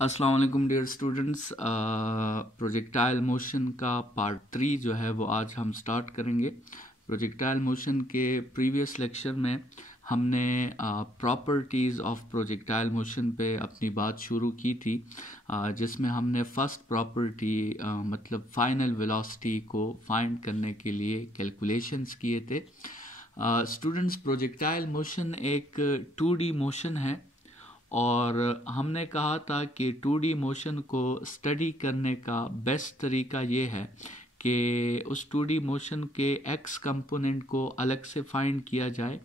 अस्सलाम वालेकुम dear students. Projectile motion का पार्ट 3 जो है वो आज हम स्टार्ट करेंगे। प्रोजेक्टाइल मोशन के प्रीवियस लेक्चर में हमने प्रॉपर्टीज़ ऑफ प्रोजेक्टाइल मोशन पे अपनी बात शुरू की थी, जिसमें हमने फर्स्ट प्रॉपर्टी मतलब फाइनल वेलोसिटी को फाइंड करने के लिए कैलकुलेशंस किए थे। स्टूडेंट्स, प्रोजेक्टाइल मोशन एक 2D मोशन है और हमने कहा था कि 2D मोशन को स्टडी करने का बेस्ट तरीका ये है कि उस 2D मोशन के x कंपोनेंट को अलग से फाइंड किया जाए,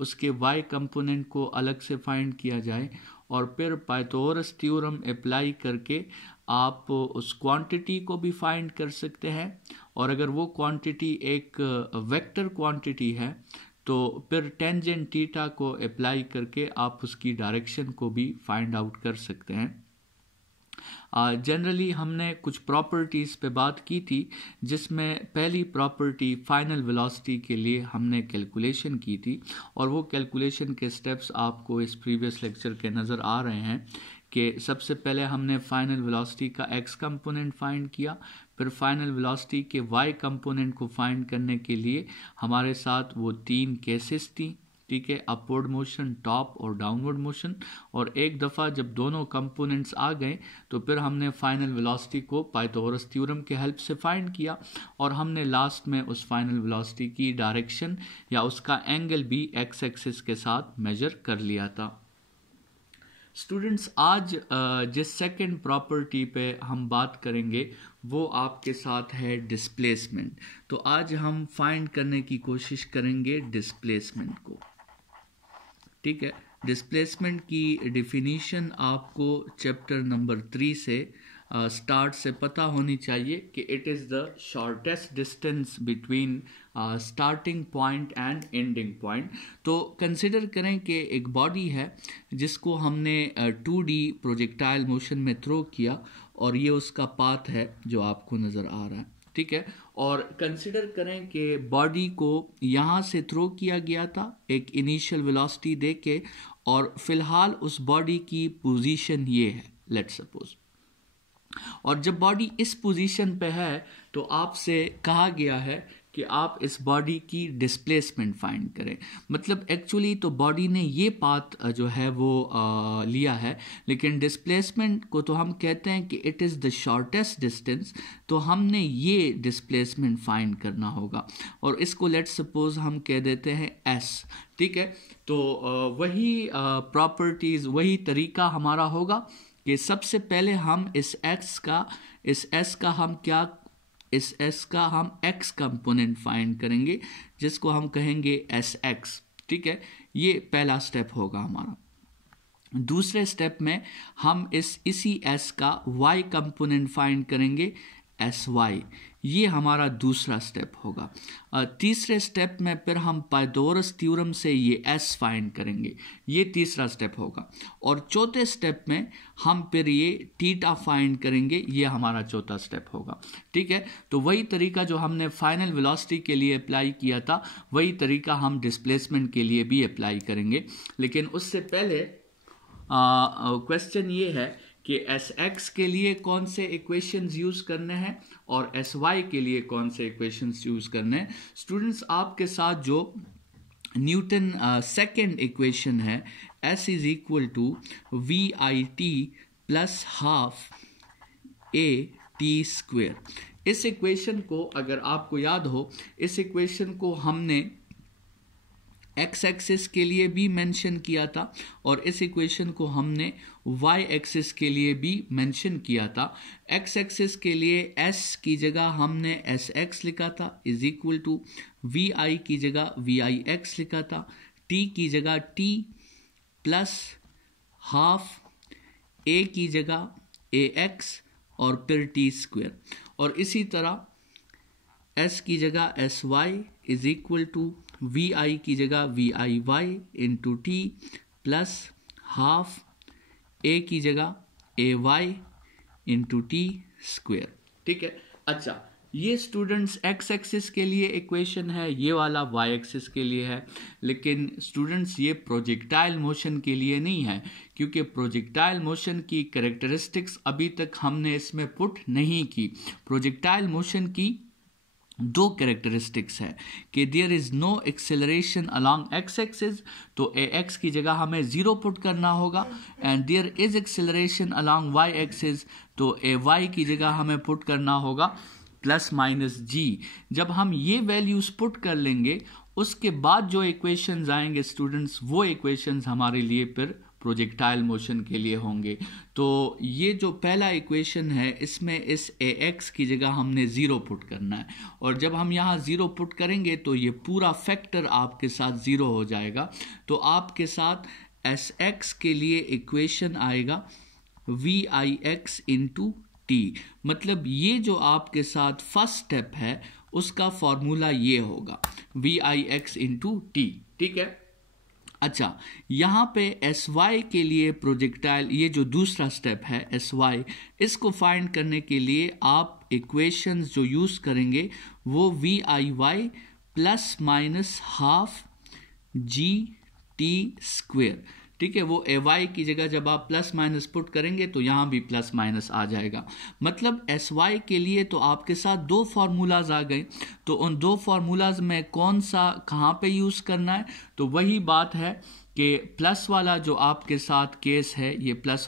उसके y कंपोनेंट को अलग से फाइंड किया जाए और फिर पाइथागोरस थ्योरम अप्लाई करके आप उस क्वांटिटी को भी फाइंड कर सकते हैं। और अगर वो क्वांटिटी एक वेक्टर क्वांटिटी है तो फिर टेंजेंट थीटा को अप्लाई करके आप उसकी डायरेक्शन को भी फाइंड आउट कर सकते हैं। जनरली हमने कुछ प्रॉपर्टीज़ पे बात की थी, जिसमें पहली प्रॉपर्टी फाइनल वेलोसिटी के लिए हमने कैलकुलेशन की थी और वो कैलकुलेशन के स्टेप्स आपको इस प्रीवियस लेक्चर के नज़र आ रहे हैं कि सबसे पहले हमने फाइनल वेलोसिटी का x कंपोनेंट फाइंड किया, फिर फाइनल वेलोसिटी के y कंपोनेंट को फाइंड करने के लिए हमारे साथ वो 3 केसेस थी, ठीक है, अपवर्ड मोशन, टॉप और डाउनवर्ड मोशन। और एक दफ़ा जब दोनों कंपोनेंट्स आ गए तो फिर हमने फाइनल वेलोसिटी को पाइथागोरस थ्योरम के हेल्प से फाइंड किया और हमने लास्ट में उस फाइनल वेलोसिटी की डायरेक्शन या उसका एंगल भी x एक्सिस के साथ मेजर कर लिया था। स्टूडेंट्स, आज जिस सेकंड प्रॉपर्टी पे हम बात करेंगे वो आपके साथ है डिस्प्लेसमेंट। तो आज हम फाइंड करने की कोशिश करेंगे डिस्प्लेसमेंट को, ठीक है। डिस्प्लेसमेंट की डेफिनीशन आपको चैप्टर नंबर 3 से स्टार्ट से पता होनी चाहिए कि it is the shortest distance between starting point and ending point. तो कंसिडर करें कि एक बॉडी है जिसको हमने 2D प्रोजेक्टाइल मोशन में थ्रो किया और ये उसका पाथ है जो आपको नज़र आ रहा है, ठीक है। और कंसिडर करें कि बॉडी को यहाँ से थ्रो किया गया था एक इनिशियल वेलोसिटी देके और फिलहाल उस बॉडी की पोजीशन ये है, लेट्स सपोज। और जब बॉडी इस पोजीशन पे है तो आपसे कहा गया है कि आप इस बॉडी की डिस्प्लेसमेंट फाइंड करें। मतलब एक्चुअली तो बॉडी ने ये पाथ जो है वो लिया है, लेकिन डिस्प्लेसमेंट को तो हम कहते हैं कि it is the shortest distance, तो हमने ये डिस्प्लेसमेंट फाइंड करना होगा और इसको लेट्स सपोज हम कह देते हैं s, ठीक है। तो वही प्रॉपर्टीज़, वही तरीका हमारा होगा कि सबसे पहले हम इस s का हम x कंपोनेंट फाइंड करेंगे जिसको हम कहेंगे sx, ठीक है। ये पहला स्टेप होगा हमारा। दूसरे स्टेप में हम इसी s का y कंपोनेंट फाइंड करेंगे sy, ये हमारा दूसरा स्टेप होगा। तीसरे स्टेप में फिर हम पाइथागोरस थ्योरम से ये s फाइंड करेंगे, ये तीसरा स्टेप होगा। और चौथे स्टेप में हम फिर ये थीटा फाइंड करेंगे, ये हमारा चौथा स्टेप होगा, ठीक है। तो वही तरीका जो हमने फाइनल वेलोसिटी के लिए अप्लाई किया था वही तरीका हम डिस्प्लेसमेंट के लिए भी अप्लाई करेंगे। लेकिन उससे पहले क्वेश्चन ये है कि Sx के लिए कौन से इक्वेशंस यूज करने हैं और Sy के लिए कौन से इक्वेशंस यूज करने हैं। स्टूडेंट्स, आपके साथ जो न्यूटन सेकेंड इक्वेशन है S is equal to VIT plus half AT square, इस इक्वेशन को अगर आपको याद हो, इस इक्वेशन को हमने x एक्सिस के लिए भी मेंशन किया था और इस इक्वेशन को हमने y एक्सिस के लिए भी मेंशन किया था। x एक्सिस के लिए s की जगह हमने sx लिखा था इज इक्वल टू vi की जगह vix लिखा था, t की जगह t प्लस हाफ a की जगह ax और फिर t स्क्वेयर, और इसी तरह s की जगह sy is equal to vi की जगह viy into T plus half a की जगह ay इंटू टी स्क्वेयर, ठीक है। अच्छा, ये स्टूडेंट्स एक्स एक्सिस के लिए इक्वेशन है, ये वाला वाई एक्सिस के लिए है, लेकिन स्टूडेंट्स ये प्रोजेक्टाइल मोशन के लिए नहीं है, क्योंकि प्रोजेक्टाइल मोशन की कैरेक्टरिस्टिक्स अभी तक हमने इसमें पुट नहीं की। प्रोजेक्टाइल मोशन की दो कैरेक्टरिस्टिक्स है कि there is no acceleration along X axis, तो ए एक्स की जगह हमें 0 पुट करना होगा, and there is acceleration along Y axis, तो ए वाई की जगह हमें पुट करना होगा प्लस माइनस जी। जब हम ये वैल्यूज पुट कर लेंगे उसके बाद जो इक्वेशंस आएंगे स्टूडेंट्स, वो इक्वेशंस हमारे लिए फिर प्रोजेक्टाइल मोशन के लिए होंगे। तो ये जो पहला इक्वेशन है इसमें इस ए एक्स की जगह हमने 0 पुट करना है, और जब हम यहाँ 0 पुट करेंगे तो ये पूरा फैक्टर आपके साथ 0 हो जाएगा। तो आपके साथ एस एक्स के लिए इक्वेशन आएगा V I X into T, मतलब ये जो आपके साथ फर्स्ट स्टेप है उसका फॉर्मूला ये होगा V I X into T, ठीक है। अच्छा, यहाँ पे एस वाई के लिए प्रोजेक्टाइल, ये जो दूसरा स्टेप है एस वाई, इसको फाइंड करने के लिए आप इक्वेशंस जो यूज करेंगे वो V I Y plus minus half G T square, ठीक है। वो ए वाई की जगह जब आप प्लस माइनस पुट करेंगे तो यहाँ भी प्लस माइनस आ जाएगा, मतलब एस वाई के लिए तो आपके साथ दो फार्मूलाज आ गए। तो उन दो फार्मूलाज में कौन सा कहाँ पे यूज़ करना है, तो वही बात है कि प्लस वाला जो आपके साथ केस है, ये प्लस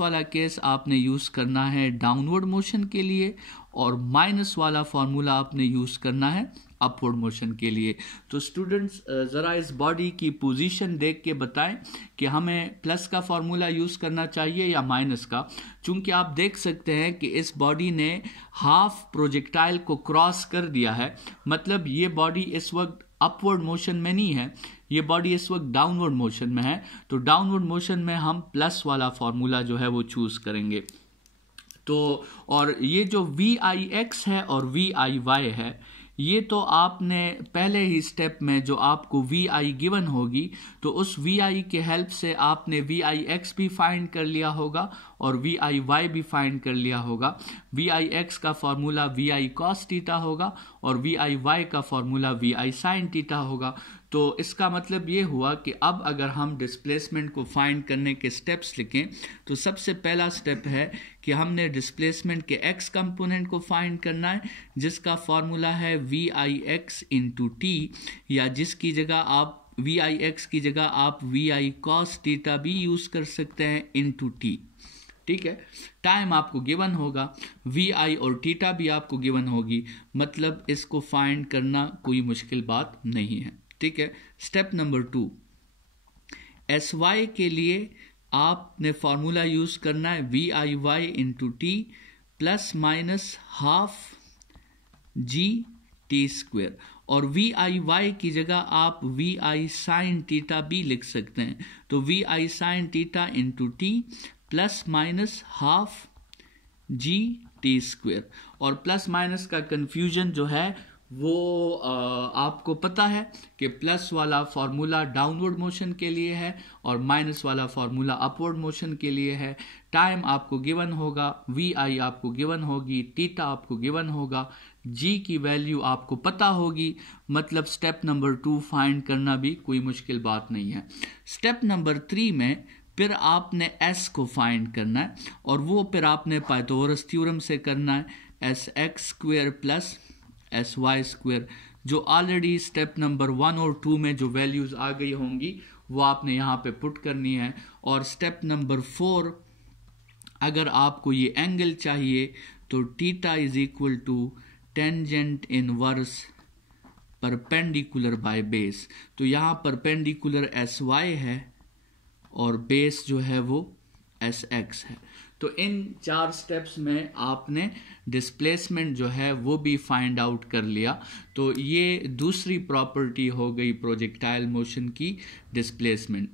वाला केस आपने यूज़ करना है डाउनवर्ड मोशन के लिए, और माइनस वाला फार्मूला आपने यूज़ करना है अपवर्ड मोशन के लिए। तो स्टूडेंट्स ज़रा इस बॉडी की पोजीशन देख के बताएं कि हमें प्लस का फार्मूला यूज़ करना चाहिए या माइनस का, चूंकि आप देख सकते हैं कि इस बॉडी ने हाफ प्रोजेक्टाइल को क्रॉस कर दिया है, मतलब ये बॉडी इस वक्त अपवर्ड मोशन में नहीं है, ये बॉडी इस वक्त डाउनवर्ड मोशन में है। तो डाउनवर्ड मोशन में हम प्लस वाला फार्मूला जो है वो चूज़ करेंगे। तो और ये जो वी आई एक्स है और वी आई वाई है, ये तो आपने पहले ही स्टेप में जो आपको वी आई गिवन होगी तो उस वी आई के हेल्प से आपने वी आई एक्स भी फाइंड कर लिया होगा और वी आई वाई भी फाइंड कर लिया होगा। वी आई एक्स का formula V I cos theta होगा और वी आई वाई का formula V I sine theta होगा। तो इसका मतलब ये हुआ कि अब अगर हम डिस्प्लेसमेंट को फाइंड करने के स्टेप्स लिखें तो सबसे पहला स्टेप है कि हमने डिस्प्लेसमेंट के एक्स कंपोनेंट को फाइंड करना है, जिसका फॉर्मूला है V I X into T, या जिसकी जगह आप वी आई एक्स की जगह आप वी आई कॉस थीटा भी यूज कर सकते हैं इंटू टी, ठीक है। टाइम आपको गिवन होगा, वी आई और थीटा भी आपको गिवन होगी, मतलब इसको फाइंड करना कोई मुश्किल बात नहीं है, ठीक है। स्टेप नंबर 2, एस वाई के लिए आपने फॉर्मूला यूज करना है V I Y into T plus minus half G T square, और वी आई वाई की जगह आप वी आई साइन थीटा भी लिख सकते हैं। तो V I sine theta into T plus minus half G T square, और प्लस माइनस का कंफ्यूजन जो है वो आपको पता है कि प्लस वाला फॉर्मूला डाउनवर्ड मोशन के लिए है और माइनस वाला फॉर्मूला अपवर्ड मोशन के लिए है। टाइम आपको गिवन होगा, वी आई आपको गिवन होगी, थीटा आपको गिवन होगा, जी की वैल्यू आपको पता होगी, मतलब स्टेप नंबर 2 फाइंड करना भी कोई मुश्किल बात नहीं है। स्टेप नंबर 3 में फिर आपने एस को फाइंड करना है, और वो फिर आपने पाइथागोरस थ्योरम से करना है, S X square plus S Y square, जो ऑलरेडी स्टेप नंबर 1 और 2 में जो वैल्यूज आ गई होंगी वो आपने यहाँ पे पुट करनी है। और स्टेप नंबर 4, अगर आपको ये एंगल चाहिए तो theta is equal to tangent inverse perpendicular by base. तो यहाँ परपेंडिकुलर एस वाई है और बेस जो है वो एस एक्स है। तो इन 4 स्टेप्स में आपने डिस्प्लेसमेंट जो है वो भी फाइंड आउट कर लिया। तो ये दूसरी प्रॉपर्टी हो गई प्रोजेक्टाइल मोशन की, डिस्प्लेसमेंट।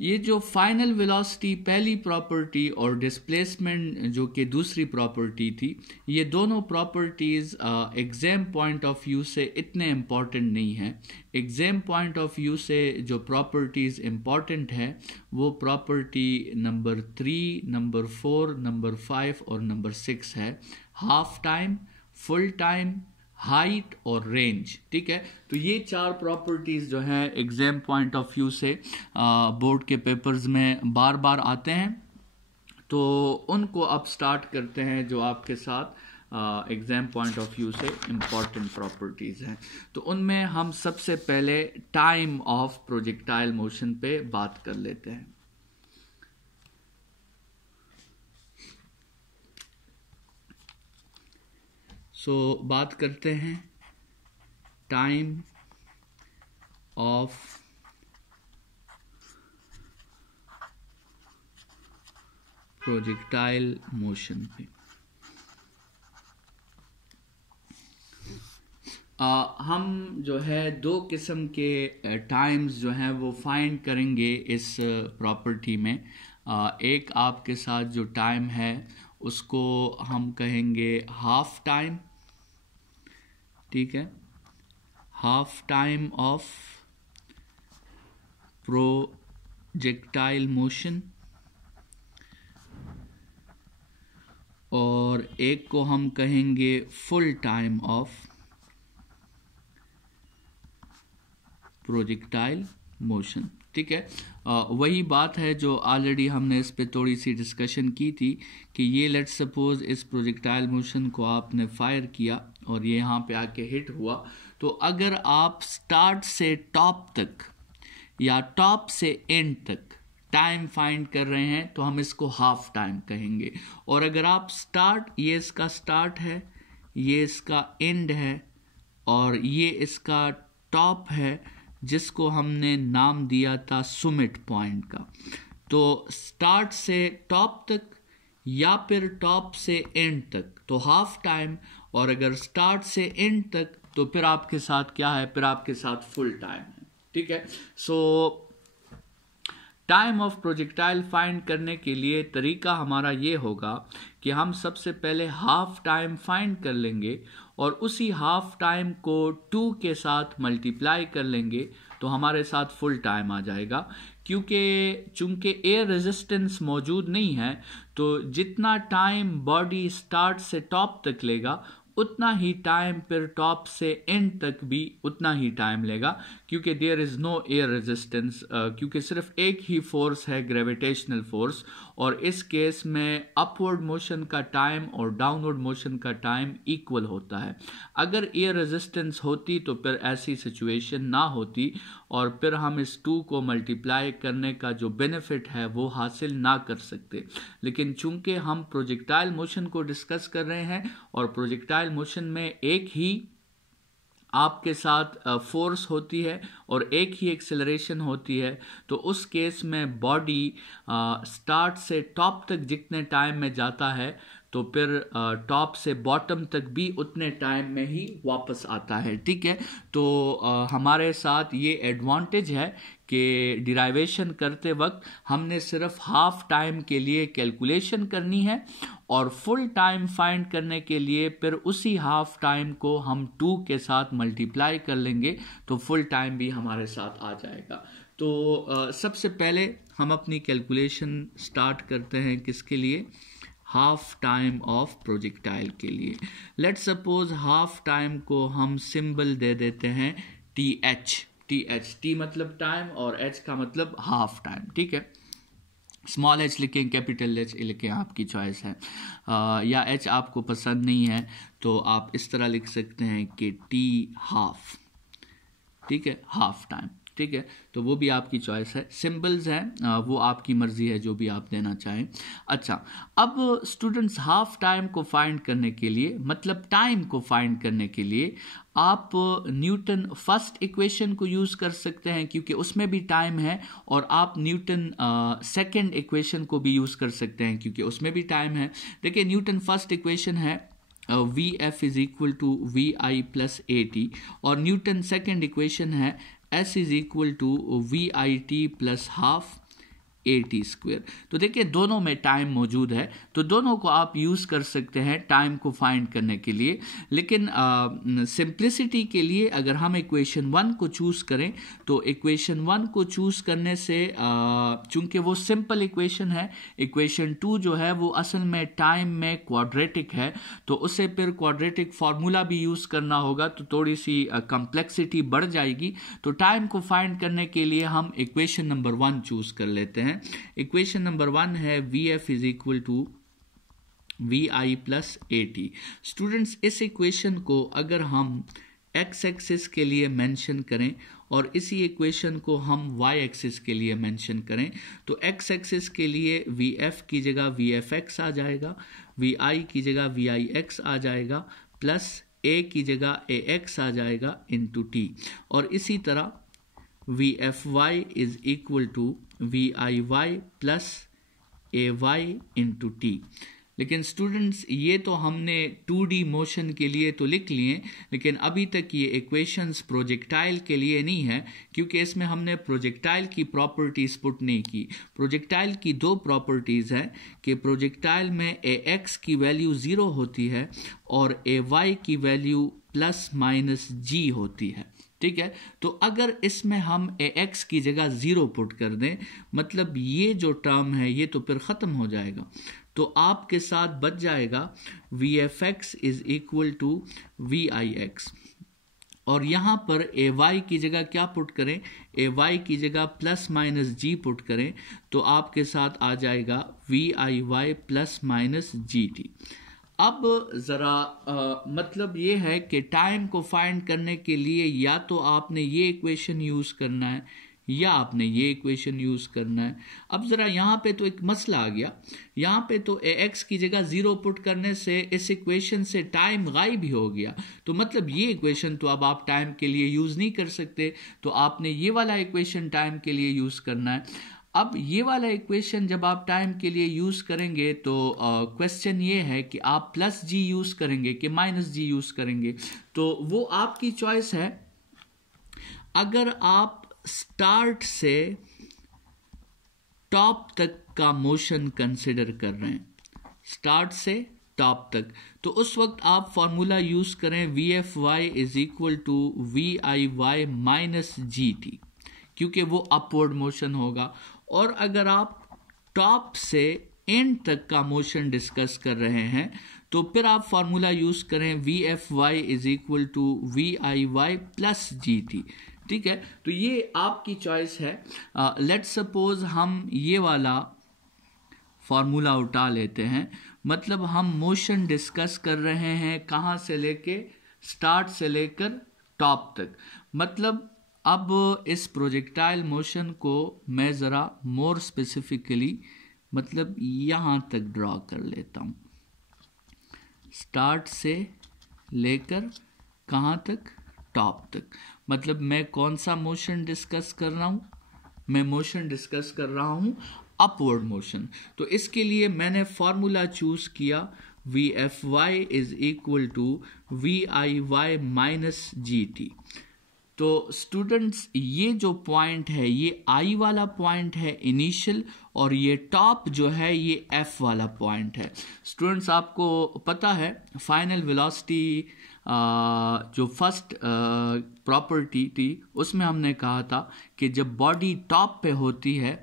ये जो फाइनल वेलोसिटी पहली प्रॉपर्टी और डिस्प्लेसमेंट जो कि दूसरी प्रॉपर्टी थी, ये दोनों properties exam point of view से इतने इम्पॉर्टेंट नहीं हैं। एग्ज़ाम पॉइंट ऑफ व्यू से जो प्रॉपर्टीज़ इम्पॉर्टेंट है वो प्रॉपर्टी नंबर 3, नंबर 4, नंबर 5 और नंबर 6 है। Half time, full time, height और रेंज। ठीक है, तो ये 4 प्रॉपर्टीज़ जो हैं एग्ज़ाम पॉइंट ऑफ व्यू से बोर्ड के पेपर्स में बार बार आते हैं। तो उनको अब स्टार्ट करते हैं जो आपके साथ एग्ज़ाम पॉइंट ऑफ व्यू से इम्पॉर्टेंट प्रॉपर्टीज़ हैं। तो उनमें हम सबसे पहले टाइम ऑफ प्रोजेक्टाइल मोशन पे बात कर लेते हैं। बात करते हैं टाइम ऑफ प्रोजेक्टाइल मोशन पे। हम जो है 2 किस्म के टाइम्स जो हैं वो फाइंड करेंगे इस प्रॉपर्टी में। एक आपके साथ जो टाइम है उसको हम कहेंगे हाफ टाइम। ठीक है, half time of projectile motion, और एक को हम कहेंगे full time of projectile motion. ठीक है, वही बात है जो ऑलरेडी हमने इस पे थोड़ी सी डिस्कशन की थी कि ये लेट्स सपोज इस प्रोजेक्टाइल मोशन को आपने फायर किया और ये यहाँ पे आके हिट हुआ, तो अगर आप स्टार्ट से टॉप तक या टॉप से एंड तक टाइम फाइंड कर रहे हैं तो हम इसको हाफ टाइम कहेंगे। और अगर आप ये इसका स्टार्ट है, ये इसका एंड है और ये इसका टॉप है जिसको हमने नाम दिया था सुमिट पॉइंट का, तो स्टार्ट से टॉप तक या फिर टॉप से एंड तक तो हाफ टाइम, और अगर स्टार्ट से एंड तक तो फिर आपके साथ क्या है, फिर आपके साथ फुल टाइम है। ठीक है, टाइम ऑफ प्रोजेक्टाइल फाइंड करने के लिए तरीका हमारा ये होगा कि हम सबसे पहले हाफ टाइम फाइंड कर लेंगे और उसी हाफ टाइम को 2 के साथ मल्टीप्लाई कर लेंगे तो हमारे साथ फुल टाइम आ जाएगा। चूंकि एयर रेजिस्टेंस मौजूद नहीं है तो जितना टाइम बॉडी स्टार्ट से टॉप तक लेगा उतना ही टाइम फिर टॉप से एंड तक भी उतना ही टाइम लेगा, क्योंकि there is no air resistance, क्योंकि सिर्फ एक ही फोर्स है, ग्रेविटेशनल फोर्स, और इस केस में अपवर्ड मोशन का टाइम और डाउनवर्ड मोशन का टाइम इक्वल होता है। अगर एयर रेजिस्टेंस होती तो फिर ऐसी सिचुएशन ना होती और फिर हम इस 2 को मल्टीप्लाई करने का जो बेनिफिट है वो हासिल ना कर सकते। लेकिन चूंकि हम प्रोजेक्टाइल मोशन को डिस्कस कर रहे हैं और प्रोजेक्टाइल मोशन में एक ही आपके साथ फोर्स होती है और एक ही एक्सेलरेशन होती है, तो उस केस में बॉडी स्टार्ट से टॉप तक जितने टाइम में जाता है तो फिर टॉप से बॉटम तक भी उतने टाइम में ही वापस आता है। ठीक है, तो हमारे साथ ये एडवांटेज है कि डिराइवेशन करते वक्त हमने सिर्फ हाफ टाइम के लिए कैलकुलेशन करनी है और फुल टाइम फाइंड करने के लिए फिर उसी हाफ टाइम को हम 2 के साथ मल्टीप्लाई कर लेंगे तो फुल टाइम भी हमारे साथ आ जाएगा। तो सबसे पहले हम अपनी कैलकुलेशन स्टार्ट करते हैं किसके लिए, हाफ टाइम ऑफ प्रोजेक्टाइल के लिए। लेट्स सपोज हाफ टाइम को हम सिंबल दे देते हैं TH। टी मतलब टाइम और H का मतलब हाफ टाइम। ठीक है, स्मॉल h लिखें, कैपिटल H लिखें, आपकी चॉइस है। या H आपको पसंद नहीं है तो आप इस तरह लिख सकते हैं कि T हाफ। ठीक है, हाफ टाइम। ठीक है, तो वो भी आपकी चॉइस है। सिंबल्स हैं वो आपकी मर्जी है जो भी आप देना चाहें। अच्छा, अब स्टूडेंट्स हाफ टाइम को फाइंड करने के लिए, मतलब टाइम को फाइंड करने के लिए आप न्यूटन फर्स्ट इक्वेशन को यूज़ कर सकते हैं क्योंकि उसमें भी टाइम है, और आप न्यूटन सेकंड इक्वेशन को भी यूज़ कर सकते हैं क्योंकि उसमें भी टाइम है। देखिए, न्यूटन फर्स्ट इक्वेशन है VF is equal to VI plus AT, और न्यूटन सेकंड इक्वेशन है S is equal to VIT plus half AT²। तो देखिए दोनों में टाइम मौजूद है, तो दोनों को आप यूज़ कर सकते हैं टाइम को फाइंड करने के लिए। लेकिन सिंप्लिसिटी के लिए अगर हम इक्वेशन 1 को चूज़ करें तो इक्वेशन 1 को चूज़ करने से चूंकि वो सिंपल इक्वेशन है, इक्वेशन 2 जो है वो असल में टाइम में क्वाड्रेटिक है, तो उसे फिर क्वाड्रेटिक फार्मूला भी यूज़ करना होगा, तो थोड़ी सी कम्प्लेक्सिटी बढ़ जाएगी। तो टाइम को फाइंड करने के लिए हम इक्वेशन नंबर 1 चूज़ कर लेते हैं। इक्वेशन नंबर 1 है VF is equal to VI plus AT। Students इस इक्वेशन को अगर हम एक्स एक्सिस के लिए मेंशन करें और इसी इक्वेशन को हम वाई एक्सिस के लिए मेंशन करें तो एक्स एक्सिस के लिए VF की जगह VFX आ जाएगा, VI की जगह VIX आ जाएगा, प्लस A की जगह AX आ जाएगा इंटू T, और इसी तरह VFY is equal to VIY plus AY into T। लेकिन स्टूडेंट्स ये तो हमने 2D मोशन के लिए तो लिख लिए, लेकिन अभी तक ये इक्वेशंस प्रोजेक्टाइल के लिए नहीं है, क्योंकि इसमें हमने प्रोजेक्टाइल की प्रॉपर्टीज़ पुट नहीं की। प्रोजेक्टाइल की दो प्रॉपर्टीज़ हैं कि प्रोजेक्टाइल में AX की वैल्यू 0 होती है और AY की वैल्यू प्लस माइनस G होती है। ठीक है, तो अगर इसमें हम AX की जगह 0 पुट कर दें, मतलब ये जो टर्म है ये तो फिर ख़त्म हो जाएगा, तो आपके साथ बच जाएगा VFX is equal to VIX, और यहाँ पर AY की जगह क्या पुट करें, AY की जगह प्लस माइनस G पुट करें तो आपके साथ आ जाएगा VIY प्लस माइनस GT। अब ज़रा मतलब ये है कि टाइम को फाइंड करने के लिए या तो आपने ये इक्वेशन यूज़ करना है या आपने ये इक्वेशन यूज़ करना है। अब ज़रा यहाँ पे तो एक मसला आ गया, यहाँ पे तो AX की जगह 0 पुट करने से इस इक्वेशन से टाइम गायब ही हो गया, तो मतलब ये इक्वेशन तो अब आप टाइम के लिए यूज़ नहीं कर सकते, तो आपने ये वाला इक्वेशन टाइम के लिए यूज़ करना है। अब ये वाला इक्वेशन जब आप टाइम के लिए यूज़ करेंगे तो क्वेश्चन ये है कि आप प्लस G यूज़ करेंगे कि माइनस G यूज़ करेंगे, तो वो आपकी चॉइस है। अगर आप स्टार्ट से टॉप तक का मोशन कंसिडर कर रहे हैं, स्टार्ट से टॉप तक, तो उस वक्त आप फॉर्मूला यूज करें VFY is equal to VIY minus GT, क्योंकि वो अपवर्ड मोशन होगा। और अगर आप टॉप से एंड तक का मोशन डिस्कस कर रहे हैं तो फिर आप फॉर्मूला यूज करें VFY is equal to VIY plus GT। ठीक है, तो ये आपकी चॉइस है। लेट्स सपोज हम ये वाला फॉर्मूला उठा लेते हैं, मतलब हम मोशन डिस्कस कर रहे हैं कहाँ से लेके, स्टार्ट से लेकर टॉप तक। मतलब अब इस प्रोजेक्टाइल मोशन को मैं ज़रा मोर स्पेसिफिकली मतलब यहाँ तक ड्रॉ कर लेता हूँ, स्टार्ट से लेकर कहाँ तक, टॉप तक। मतलब मैं कौन सा मोशन डिस्कस कर रहा हूँ, मैं मोशन डिस्कस कर रहा हूँ अपवर्ड मोशन। तो इसके लिए मैंने फॉर्मूला चूज किया VFY is equal to VIY minus GT। तो स्टूडेंट्स ये जो पॉइंट है ये I वाला पॉइंट है इनिशियल, और ये टॉप जो है ये F वाला पॉइंट है। स्टूडेंट्स आपको पता है फाइनल वेलोसिटी जो फर्स्ट प्रॉपर्टी थी उसमें हमने कहा था कि जब बॉडी टॉप पे होती है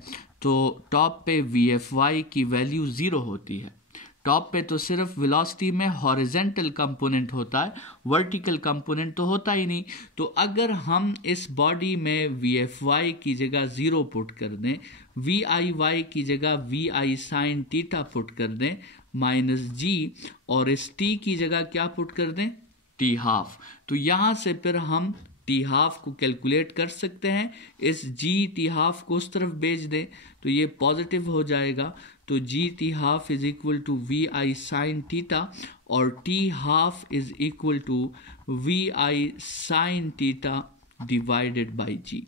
तो टॉप पे VFY की वैल्यू 0 होती है। टॉप पे तो सिर्फ वेलोसिटी में हॉरिजेंटल कंपोनेंट होता है, वर्टिकल कंपोनेंट तो होता ही नहीं। तो अगर हम इस बॉडी में VFY की जगह 0 पुट कर दें, VIY की जगह VI साइन थीटा पुट कर दें माइनस G, और इस T की जगह क्या पुट कर दें, T हाफ, तो यहाँ से फिर हम T हाफ को कैलकुलेट कर सकते हैं। इस T हाफ को उस तरफ भेज दें तो ये पॉजिटिव हो जाएगा, तो T half is equal to VI sine theta, और T half is equal to VI sine theta divided by G।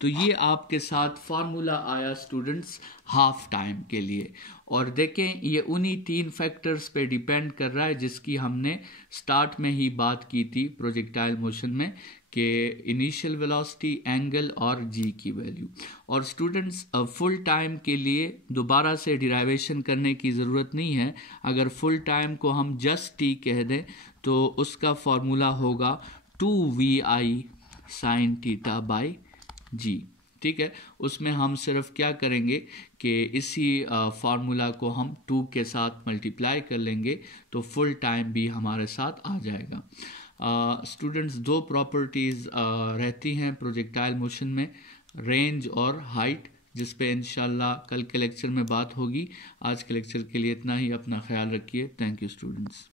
तो ये आपके साथ फार्मूला आया स्टूडेंट्स हाफ टाइम के लिए। और देखें ये उन्हीं 3 फैक्टर्स पे डिपेंड कर रहा है जिसकी हमने स्टार्ट में ही बात की थी प्रोजेक्टाइल मोशन में, कि इनिशियल वेलोसिटी, एंगल और जी की वैल्यू। और स्टूडेंट्स फुल टाइम के लिए दोबारा से डिराइवेशन करने की ज़रूरत नहीं है। अगर फुल टाइम को हम जस्ट टी कह दें तो उसका फॉर्मूला होगा 2vi sin थीटा बाई जी। ठीक है, उसमें हम सिर्फ क्या करेंगे कि इसी फार्मूला को हम 2 के साथ मल्टीप्लाई कर लेंगे तो फुल टाइम भी हमारे साथ आ जाएगा। स्टूडेंट्स 2 प्रॉपर्टीज़ रहती हैं प्रोजेक्टाइल मोशन में, रेंज और हाइट, जिस पे इंशाल्लाह कल के लेक्चर में बात होगी। आज के लेक्चर के लिए इतना ही, अपना ख्याल रखिए। Thank you students.